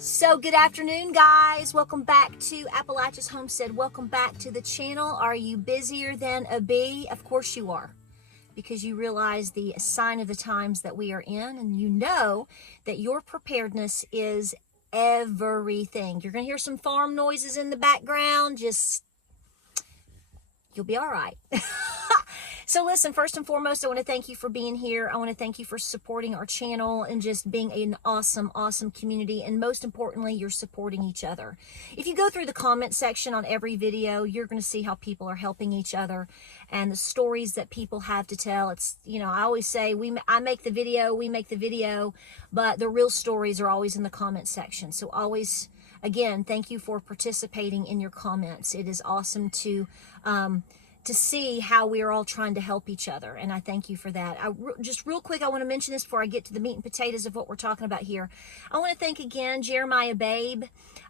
So good afternoon, guys. Welcome back to Appalachia's Homestead. Welcome back to the channel. Are you busier than a bee? Of course you are, because you realize the sign of the times that we are in, and you know that your preparedness is everything. You're going to hear some farm noises in the background. You'll be all right. So listen, first and foremost, I want to thank you for being here. I want to thank you for supporting our channel and just being an awesome, awesome community. And most importantly, you're supporting each other. If you go through the comment section on every video, you're going to see how people are helping each other and the stories that people have to tell. It's, I always say, I make the video, we make the video, but the real stories are always in the comment section. So always, again, thank you for participating in your comments. It is awesome to see how we are all trying to help each other, and I thank you for that. Just real quick, I want to mention this before I get to the meat and potatoes of what we're talking about here. I want to thank again Jeremiah Babe.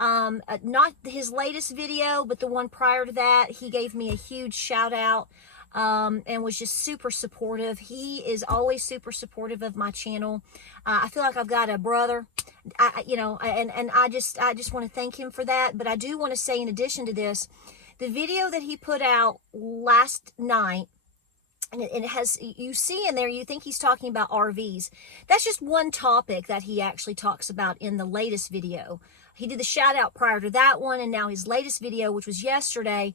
Not his latest video, but the one prior to that. He gave me a huge shout out and was just super supportive. He is always super supportive of my channel. I feel like I've got a brother, and I just want to thank him for that. But I do want to say, in addition to this, the video that he put out last night, and it has, you see in there, you think he's talking about RVs. That's just one topic that he actually talks about in the latest video. He did the shout out prior to that one, and now his latest video, which was yesterday,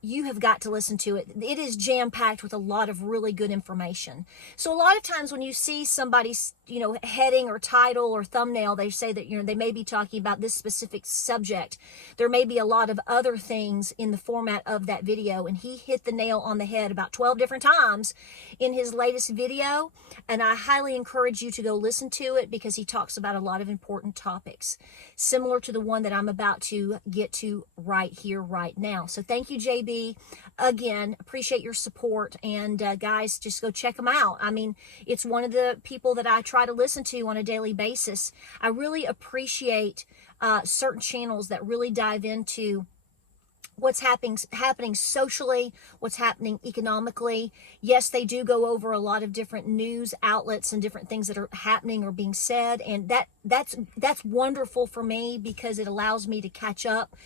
you have got to listen to it. It is jam-packed with a lot of really good information. So a lot of times when you see somebody's, heading or title or thumbnail, they say that, they may be talking about this specific subject. There may be a lot of other things in the format of that video, and he hit the nail on the head about 12 different times in his latest video, and I highly encourage you to go listen to it because he talks about a lot of important topics, similar to the one that I'm about to get to right here, right now. So thank you, JB. Again, appreciate your support, and guys, just go check him out. I mean, it's one of the people that I try to listen to on a daily basis. I really appreciate certain channels that really dive into what's happening socially, what's happening economically. Yes, they do go over a lot of different news outlets and different things that are happening or being said, and that's wonderful for me because it allows me to catch up.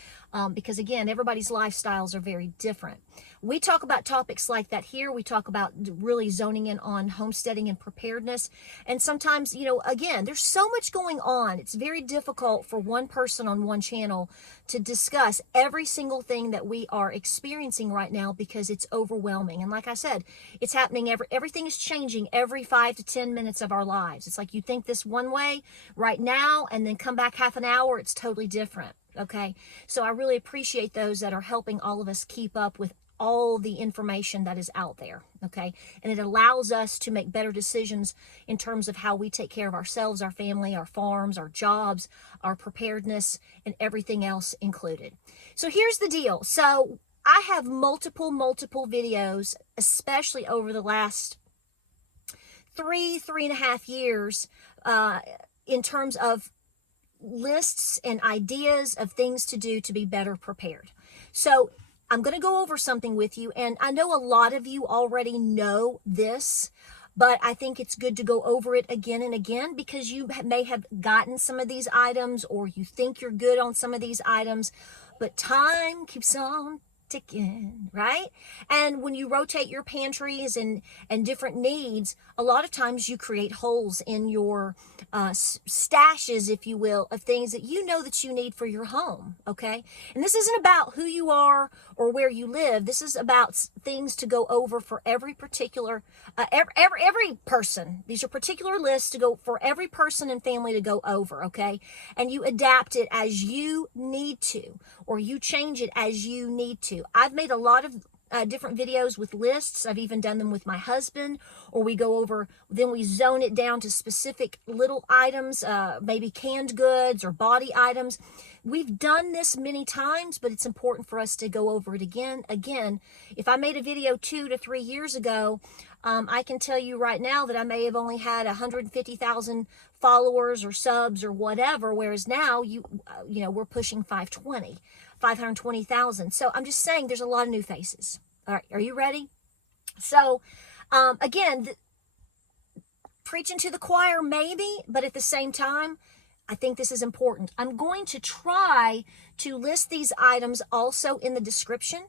Because again, everybody's lifestyles are very different. We talk about topics like that here. We talk about really zoning in on homesteading and preparedness. And sometimes, again, there's so much going on. It's very difficult for one person on one channel to discuss every single thing that we are experiencing right now because it's overwhelming. And like I said, it's happening, everything is changing every 5 to 10 minutes of our lives. It's like you think this one way right now and then come back half an hour, it's totally different. Okay, so I really appreciate those that are helping all of us keep up with all the information that is out there. Okay, and it allows us to make better decisions in terms of how we take care of ourselves, our family, our farms, our jobs, our preparedness, and everything else included. So here's the deal. So I have multiple videos, especially over the last 3.5 years, in terms of lists and ideas of things to do to be better prepared. So I'm going to go over something with you, and I know a lot of you already know this, but I think it's good to go over it again and again because you may have gotten some of these items or you think you're good on some of these items, but time keeps on ticking, right? And when you rotate your pantries and different needs, a lot of times you create holes in your stashes, if you will, of things that you know that you need for your home. Okay, and this isn't about who you are or where you live. This is about things to go over for every particular every person. These are particular lists to go for every person and family to go over. Okay, and you adapt it as you need to, or you change it as you need to. I've made a lot of different videos with lists. I've even done them with my husband, or we go over, then we zone it down to specific little items, maybe canned goods or body items. We've done this many times, but it's important for us to go over it again. Again, if I made a video 2 to 3 years ago, I can tell you right now that I may have only had 150,000 followers or subs or whatever, whereas now we're pushing 520,000. So I'm just saying there's a lot of new faces. All right, are you ready? So again, preaching to the choir maybe, but at the same time, I think this is important. I'm going to try to list these items also in the description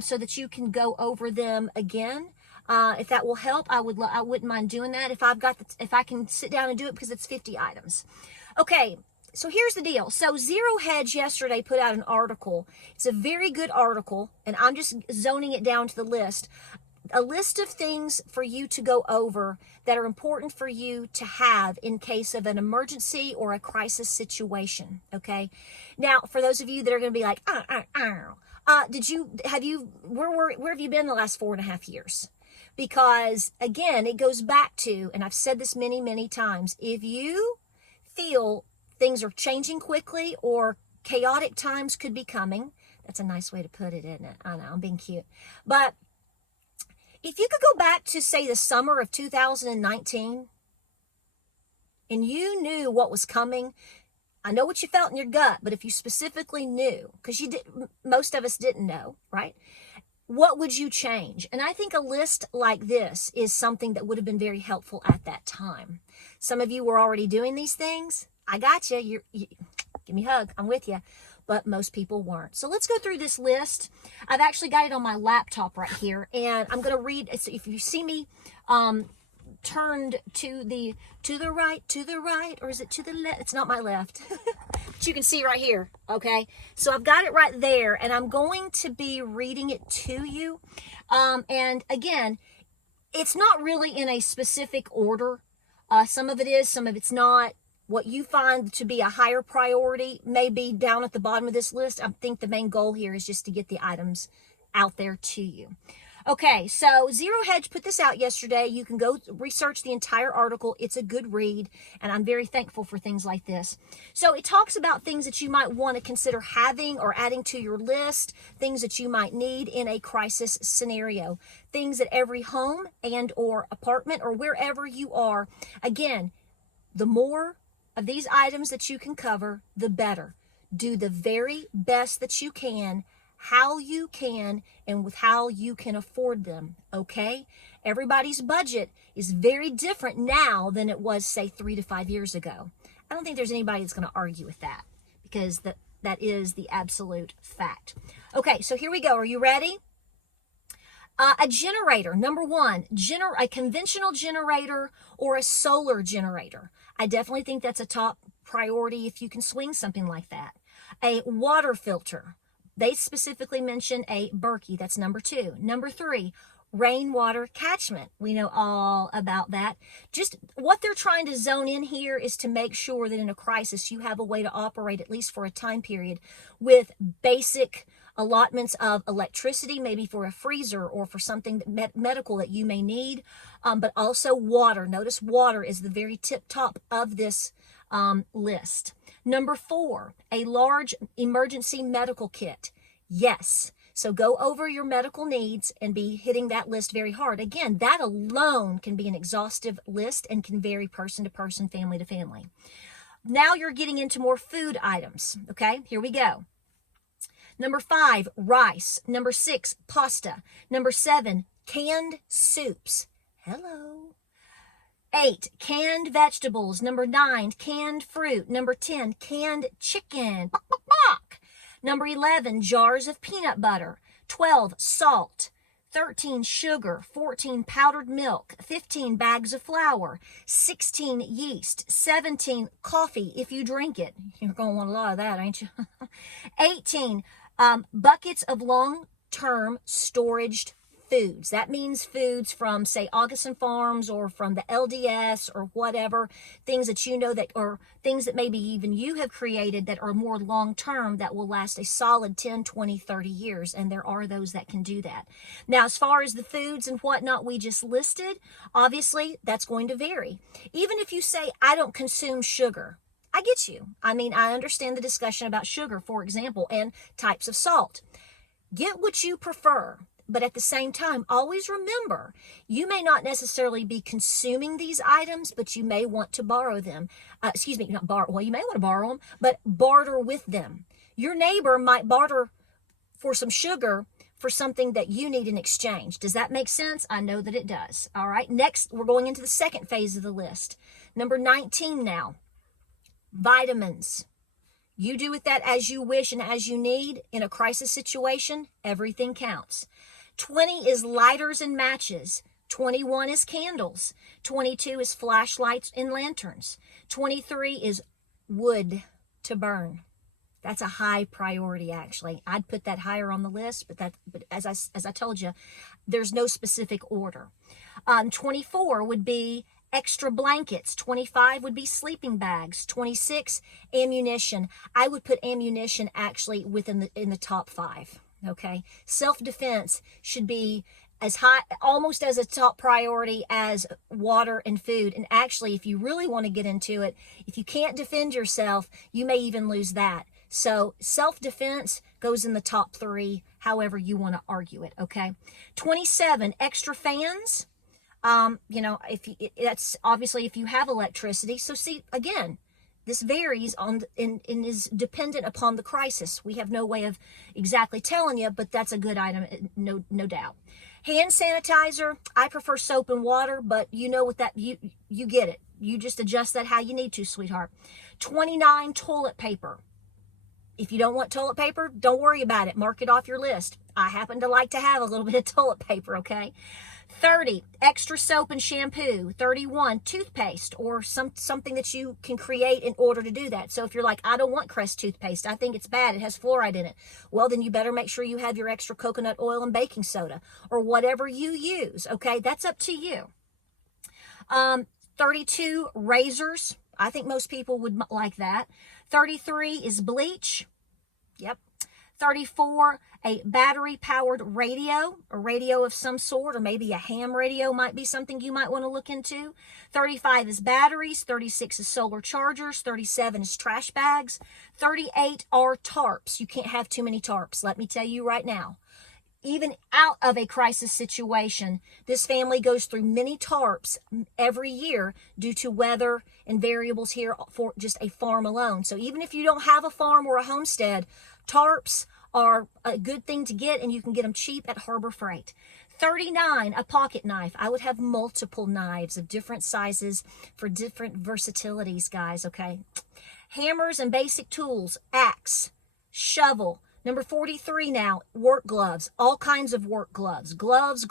so that you can go over them again. If that will help, I wouldn't mind doing that if I can sit down and do it, because it's 50 items. Okay. So here's the deal. So Zero Hedge yesterday put out an article. It's a very good article, and I'm just zoning it down to the list. A list of things for you to go over that are important for you to have in case of an emergency or a crisis situation. Okay. Now, for those of you that are going to be like, where have you been the last 4.5 years? Because again, it goes back to, and I've said this many, many times, if you feel things are changing quickly or chaotic times could be coming. That's a nice way to put it, isn't it? I know, I'm being cute. But if you could go back to, say, the summer of 2019 and you knew what was coming, I know what you felt in your gut, but if you specifically knew, because most of us didn't know, right? What would you change? And I think a list like this is something that would have been very helpful at that time. Some of you were already doing these things. I got you. Give me a hug. I'm with you. But most people weren't. So let's go through this list. I've actually got it on my laptop right here, and I'm going to read. If you see me turned to the right, or is it to the left? It's not my left. But you can see right here. Okay. So I've got it right there, and I'm going to be reading it to you. And again, it's not really in a specific order. Some of it is, some of it's not. What you find to be a higher priority may be down at the bottom of this list. I think the main goal here is just to get the items out there to you. Okay, so Zero Hedge put this out yesterday. You can go research the entire article. It's a good read, and I'm very thankful for things like this. So it talks about things that you might want to consider having or adding to your list, things that you might need in a crisis scenario, things that every home and or apartment or wherever you are. Again, the more of these items that you can cover, the better. Do the very best that you can, how you can, and with how you can afford them, okay? Everybody's budget is very different now than it was, say, 3 to 5 years ago. I don't think there's anybody that's going to argue with that, because that is the absolute fact. Okay, so here we go. Are you ready? A generator, number one, a conventional generator or a solar generator. I definitely think that's a top priority if you can swing something like that. A water filter. They specifically mention a Berkey. That's number 2. Number 3, rainwater catchment. We know all about that. Just what they're trying to zone in here is to make sure that in a crisis you have a way to operate, at least for a time period, with basic allotments of electricity, maybe for a freezer or for something medical that you may need, but also water. Notice water is the very tip top of this list. Number 4, a large emergency medical kit. Yes. So go over your medical needs and be hitting that list very hard. Again, that alone can be an exhaustive list and can vary person to person, family to family. Now you're getting into more food items. Okay, here we go. Number 5, rice. Number 6, pasta. Number 7, canned soups. Hello. 8, canned vegetables. Number 9, canned fruit. Number 10, canned chicken. Bok, bok, bok. Number 11, jars of peanut butter. 12, salt. 13, sugar. 14, powdered milk. 15, bags of flour. 16, yeast. 17, coffee, if you drink it. You're going to want a lot of that, ain't you? 18, buckets of long-term storaged foods. That means foods from, say, Augustin Farms or from the LDS or whatever, things that you know that, or things that maybe even you have created that are more long-term that will last a solid 10, 20, 30 years. And there are those that can do that. Now, as far as the foods and whatnot we just listed, obviously that's going to vary. Even if you say, I don't consume sugar, I get you. I mean, I understand the discussion about sugar, for example, and types of salt. Get what you prefer. But at the same time, always remember, you may not necessarily be consuming these items, but you may want to borrow them. Not borrow. Well, you may want to borrow them, but barter with them. Your neighbor might barter for some sugar for something that you need in exchange. Does that make sense? I know that it does. All right. Next, we're going into the second phase of the list. Number 19 now. Vitamins. You do with that as you wish and as you need. In a crisis situation, everything counts. 20 is lighters and matches. 21 is candles. 22 is flashlights and lanterns. 23 is wood to burn. That's a high priority, actually. I'd put that higher on the list, but as I told you, there's no specific order. 24 would be extra blankets. 25 would be sleeping bags. 26, ammunition. I would put ammunition actually in the top 5. Okay, self-defense should be as high, almost as a top priority as water and food. And actually, if you really want to get into it, if you can't defend yourself, you may even lose that. So self-defense goes in the top 3, however you want to argue it. Okay, 27, extra fans. That's obviously if you have electricity. So see, again, this varies and is dependent upon the crisis. We have no way of exactly telling you, but that's a good item, no doubt. Hand sanitizer, I prefer soap and water, but you know what that, you get it. You just adjust that how you need to, sweetheart. 29, toilet paper. If you don't want toilet paper, don't worry about it. Mark it off your list. I happen to like to have a little bit of toilet paper, okay? 30, extra soap and shampoo. 31, toothpaste or something that you can create in order to do that. So if you're like, I don't want Crest toothpaste, I think it's bad, it has fluoride in it. Well, then you better make sure you have your extra coconut oil and baking soda or whatever you use, okay? That's up to you. 32, razors. I think most people would like that. 33 is bleach. Yep. 34, a battery-powered radio, a radio of some sort, or maybe a ham radio might be something you might want to look into. 35 is batteries. 36 is solar chargers. 37 is trash bags. 38 are tarps. You can't have too many tarps, let me tell you right now. Even out of a crisis situation, this family goes through many tarps every year due to weather and variables here for just a farm alone. So even if you don't have a farm or a homestead, tarps are a good thing to get, and you can get them cheap at Harbor Freight. 39, a pocket knife. I would have multiple knives of different sizes for different versatilities, guys, okay? Hammers and basic tools, axe, shovel. Number 43 now, work gloves, all kinds of work gloves. Gloves.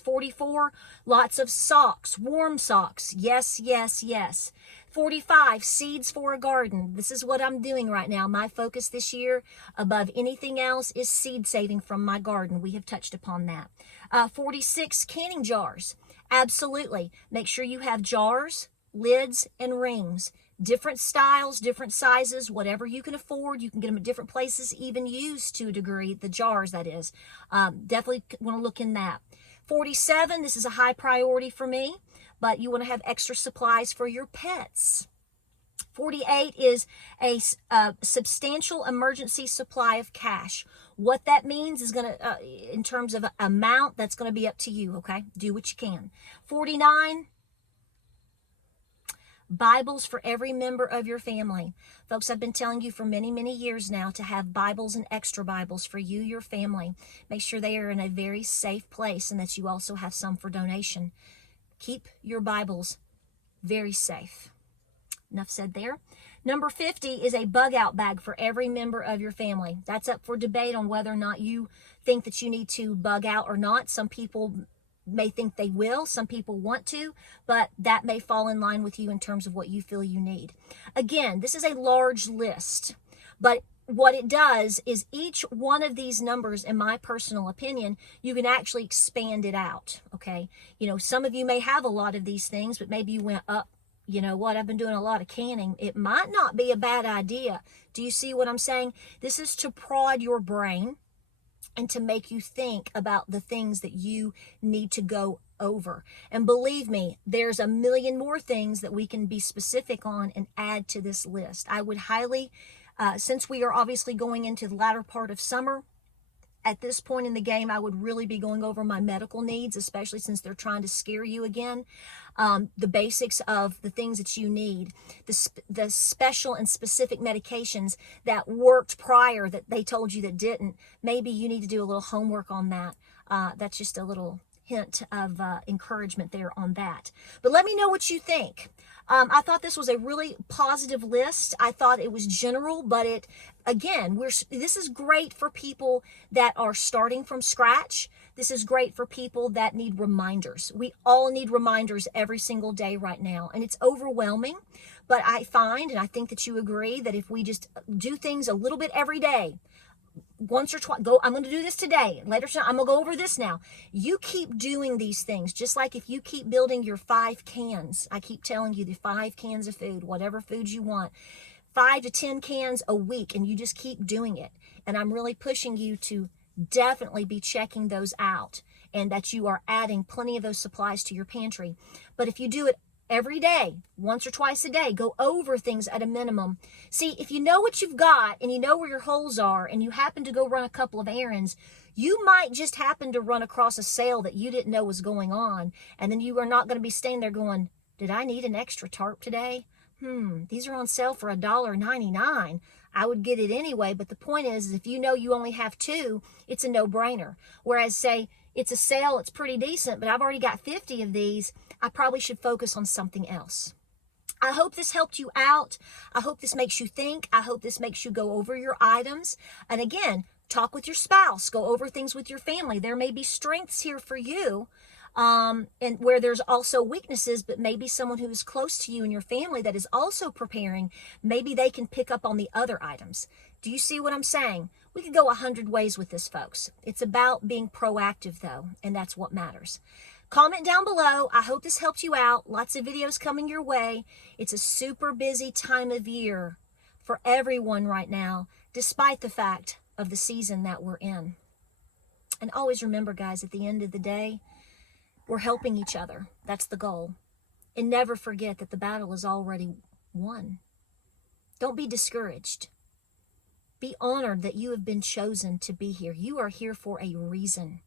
44, lots of socks, warm socks. Yes. 45, seeds for a garden. This is what I'm doing right now. My focus this year, above anything else, is seed saving from my garden. We have touched upon that. 46, canning jars. Absolutely. Make sure you have jars, lids, and rings. Different styles, different sizes, whatever you can afford. You can get them at different places, even used to a degree, the jars, that is. Definitely want to look in that. 47, this is a high priority for me, but you want to have extra supplies for your pets. 48 is a substantial emergency supply of cash. What that means is going to, in terms of amount, that's going to be up to you, okay? Do what you can. 49, Bibles for every member of your family. Folks, I've been telling you for many, many years now to have Bibles and extra Bibles for you, your family. Make sure they are in a very safe place and that you also have some for donation. Keep your Bibles very safe. Enough said there. Number 50 is a bug out bag for every member of your family. That's up for debate on whether or not you think that you need to bug out or not. Some people may think they will, some people want to, but that may fall in line with you in terms of what you feel you need. Again, this is a large list, but what it does is each one of these numbers, in my personal opinion, you can actually expand it out, okay? You know, some of you may have a lot of these things, but maybe you went up, you know what, I've been doing a lot of canning. It might not be a bad idea. Do you see what I'm saying? This is to prod your brain and to make you think about the things that you need to go over. And believe me, there's a million more things that we can be specific on and add to this list. I would highly, since we are obviously going into the latter part of summer, at this point in the game, I would really be going over my medical needs, especially since they're trying to scare you again. The basics of the things that you need, the special and specific medications that worked prior that they told you that didn't. Maybe you need to do a little homework on that. That's just a little hint of encouragement there on that. But let me know what you think. I thought this was a really positive list. I thought it was general, but again, this is great for people that are starting from scratch. This is great for people that need reminders. We all need reminders every single day right now, and it's overwhelming. But I find, and I think that you agree, that if we just do things a little bit every day, once or twice, I'm going to do this today. Later, I'm going to go over this now. You keep doing these things, just like if you keep building your 5 cans. I keep telling you the 5 cans of food, whatever foods you want, 5 to 10 cans a week, and you just keep doing it. And I'm really pushing you to definitely be checking those out, and that you are adding plenty of those supplies to your pantry. But if you do it every day, once or twice a day, go over things at a minimum. See, if you know what you've got and you know where your holes are and you happen to go run a couple of errands, you might just happen to run across a sale that you didn't know was going on. And then you are not going to be staying there going, did I need an extra tarp today? These are on sale for $1.99. I would get it anyway. But the point is, if you know you only have 2, it's a no-brainer. Whereas, say, it's a sale, it's pretty decent, but I've already got 50 of these, I probably should focus on something else. I hope this helped you out. I hope this makes you think. I hope this makes you go over your items. And again, talk with your spouse. Go over things with your family. There may be strengths here for you, and where there's also weaknesses, but maybe someone who is close to you in your family that is also preparing, maybe they can pick up on the other items. Do you see what I'm saying? We could go 100 ways with this, folks. It's about being proactive, though, and that's what matters. Comment down below. I hope this helped you out. Lots of videos coming your way. It's a super busy time of year for everyone right now, despite the fact of the season that we're in. And always remember, guys, at the end of the day, we're helping each other. That's the goal. And never forget that the battle is already won. Don't be discouraged. Be honored that you have been chosen to be here. You are here for a reason.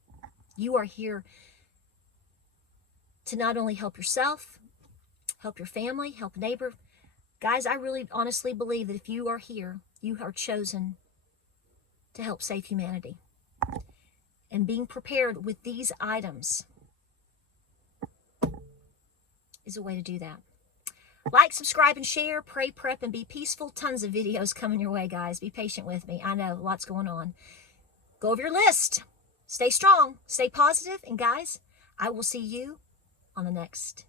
You are here to not only help yourself, help your family, help a neighbor. Guys, I really honestly believe that if you are here, you are chosen to help save humanity. And being prepared with these items is a way to do that. Like, subscribe, and share. Pray, prep, and be peaceful. Tons of videos coming your way, guys. Be patient with me. I know, lots going on. Go over your list. Stay strong. Stay positive. And guys, I will see you on the next